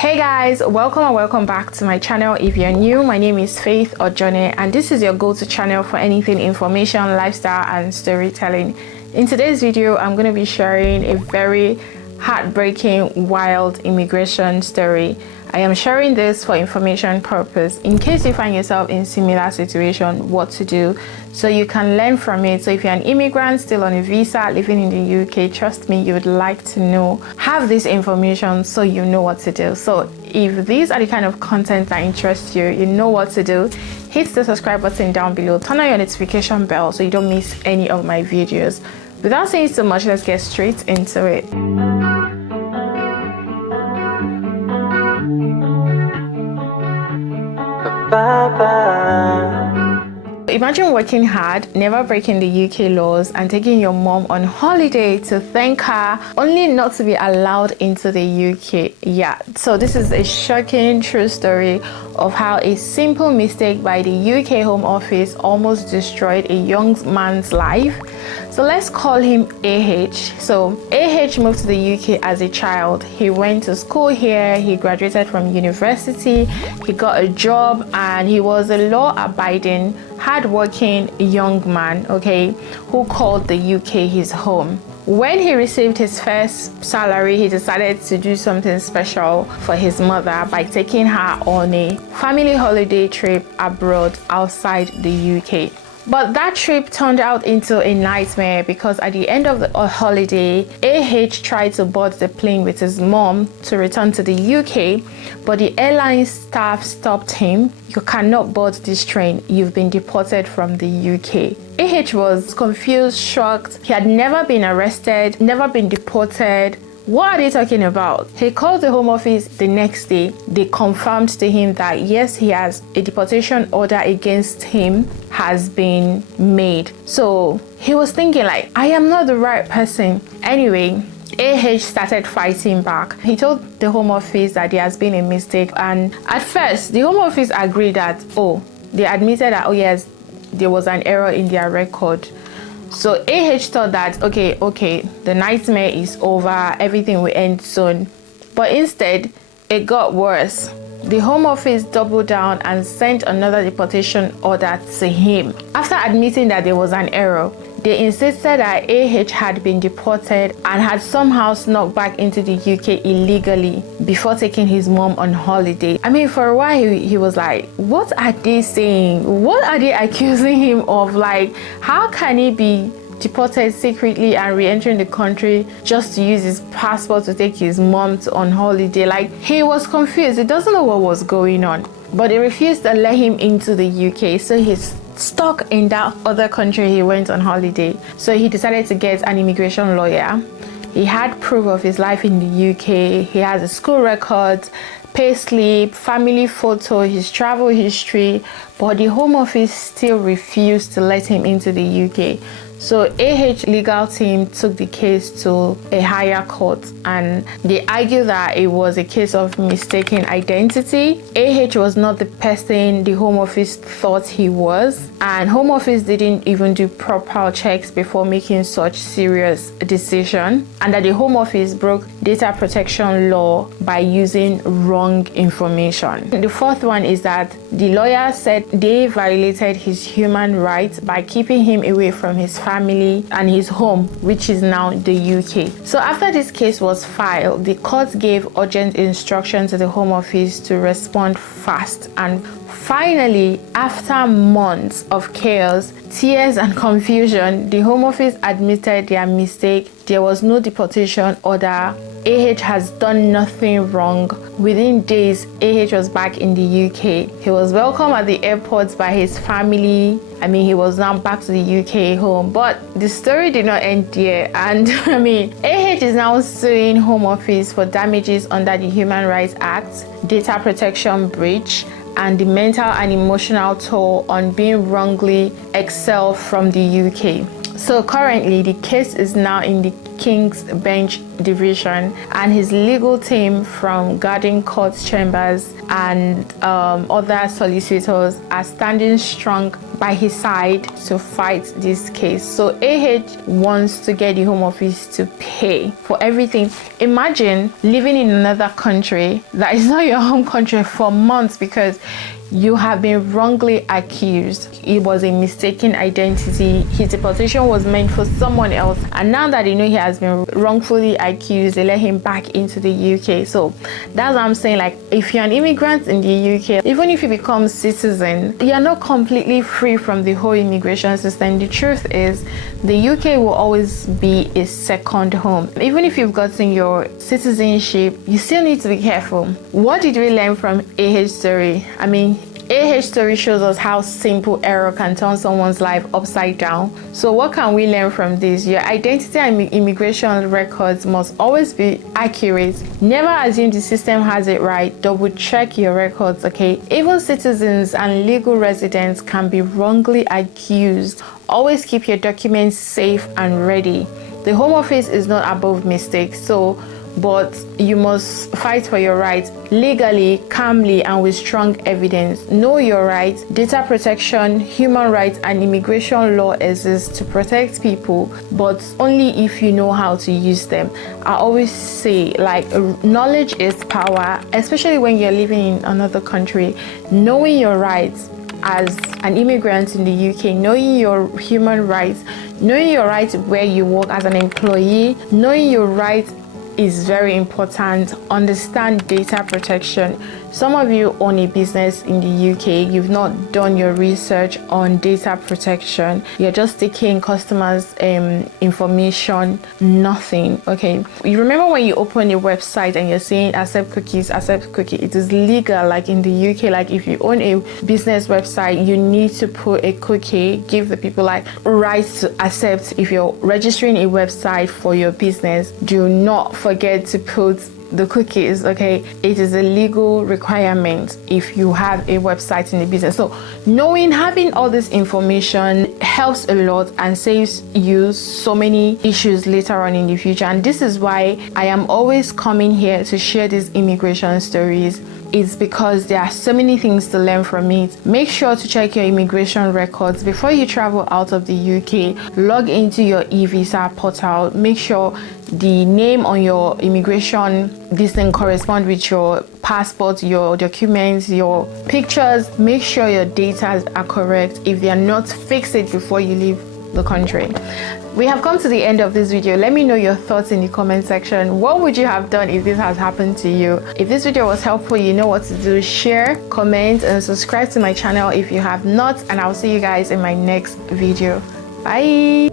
Hey guys, welcome and welcome back to my channel. If you're new, my name is Faith Ojone and this is your go-to channel for anything information, lifestyle and storytelling. In today's video, I'm going to be sharing a very heartbreaking, wild immigration story. I am sharing this for information purpose in case you find yourself in similar situation, what to do, so you can learn from it. So if you're an immigrant still on a visa living in the UK, trust me, you would like to have this information so you know what to do. So if these are the kind of content that interests you, you know what to do. Hit the subscribe button down below, turn on your notification bell so you don't miss any of my videos. Without saying so much, let's get straight into it. Imagine working hard, never breaking the UK laws, and taking your mom on holiday to thank her, only not to be allowed into the UK. Yeah, so this is a shocking true story of how a simple mistake by the UK Home Office almost destroyed a young man's life. So let's call him AH. So AH moved to the UK as a child. He went to school here, he graduated from university, he got a job, and he was a law-abiding, hard-working young man, okay, who called the UK his home. When he received his first salary, he decided to do something special for his mother by taking her on a family holiday trip abroad outside the UK. But that trip turned out into a nightmare because at the end of the holiday, AH tried to board the plane with his mom to return to the UK, but the airline staff stopped him. You cannot board this train. You've been deported from the UK. AH was confused, shocked. He had never been arrested, never been deported. What are they talking about? He called the Home Office the next day. They confirmed to him that yes, he has a deportation order against him has been made. So he was thinking like, I am not the right person. Anyway, AH started fighting back. He told the Home Office that there has been a mistake, and at first the Home Office agreed that, they admitted that, yes, there was an error in their record. So AH thought that, okay, the nightmare is over, everything will end soon. But instead, it got worse. The Home Office doubled down and sent another deportation order to him. After admitting that there was an error, they insisted that AH had been deported and had somehow snuck back into the UK illegally before taking his mom on holiday. I mean, for a while he was like, what are they saying? What are they accusing him of? Like, how can he be deported secretly and re-entering the country just to use his passport to take his mom on holiday? Like, he was confused. He doesn't know what was going on. But they refused to let him into the UK, so he's stuck in that other country he went on holiday. So he decided to get an immigration lawyer. He had proof of his life in the UK. He has a school record, pay slip, family photo, his travel history, but the Home Office still refused to let him into the UK. So AH legal team took the case to a higher court and they argued that it was a case of mistaken identity. AH was not the person the Home Office thought he was, and Home Office didn't even do proper checks before making such serious decision, and that the Home Office broke data protection law by using wrong information. The fourth one is that the lawyer said they violated his human rights by keeping him away from his family and his home, which is now the UK. So after this case was filed, the court gave urgent instructions to the Home Office to respond fast, and finally, after months of chaos, tears and confusion, the Home Office admitted their mistake. There was no deportation order. AH has done nothing wrong. Within days, AH was back in the UK. He was welcomed at the airport by his family. I mean, he was now back to the UK home. But the story did not end there. And I mean, AH is now suing Home Office for damages under the Human Rights Act, data protection breach, and the mental and emotional toll on being wrongly expelled from the UK. So currently, the case is now in the King's Bench Division and his legal team from Garden Court Chambers and other solicitors are standing strong by his side to fight this case. So AH wants to get the Home Office to pay for everything. Imagine living in another country that is not your home country for months because you have been wrongly accused. It was a mistaken identity. His deportation was meant for someone else, and now that they know he has been wrongfully accused, they let him back into the UK. So that's what I'm saying. Like, if you're an immigrant in the UK, even if you become citizen, you're not completely free from the whole immigration system. The truth is, the UK will always be a second home. Even if you've gotten your citizenship, you still need to be careful. What did we learn from AH's story? I mean, AH story shows us how simple error can turn someone's life upside down. So what can we learn from this? Your identity and immigration records must always be accurate. Never assume the system has it right. Double check your records, okay? Even citizens and legal residents can be wrongly accused. Always keep your documents safe and ready. The Home Office is not above mistakes, but you must fight for your rights legally, calmly, and with strong evidence. Know your rights. Data protection, human rights, and immigration law exist to protect people, but only if you know how to use them. I always say, like, knowledge is power, especially when you're living in another country. Knowing your rights as an immigrant in the UK, knowing your human rights, knowing your rights where you work as an employee, knowing your rights is very important. Understand data protection. Some of you own a business in the UK, you've not done your research on data protection. You're just taking customers' information, nothing. Okay, you remember when you open a website and you're saying accept cookies, accept cookie. It is legal, like in the UK. Like, if you own a business website, you need to put a cookie, give the people like rights to accept. If you're registering a website for your business, do not forget to put the cookies, okay? It is a legal requirement if you have a website in the business. So having all this information helps a lot and saves you so many issues later on in the future. And this is why I am always coming here to share these immigration stories. It's because there are so many things to learn from it. Make sure to check your immigration records before you travel out of the UK. Log into your e-visa portal. Make sure the name on your immigration thing correspond with your passport, your documents, your pictures. Make sure your data are correct. If they are not, fix it before you leave the country. We have come to the end of this video. Let me know your thoughts in the comment section. What would you have done if this has happened to you? If this video was helpful, you know what to do. Share, comment, and subscribe to my channel if you have not. And I'll see you guys in my next video. Bye.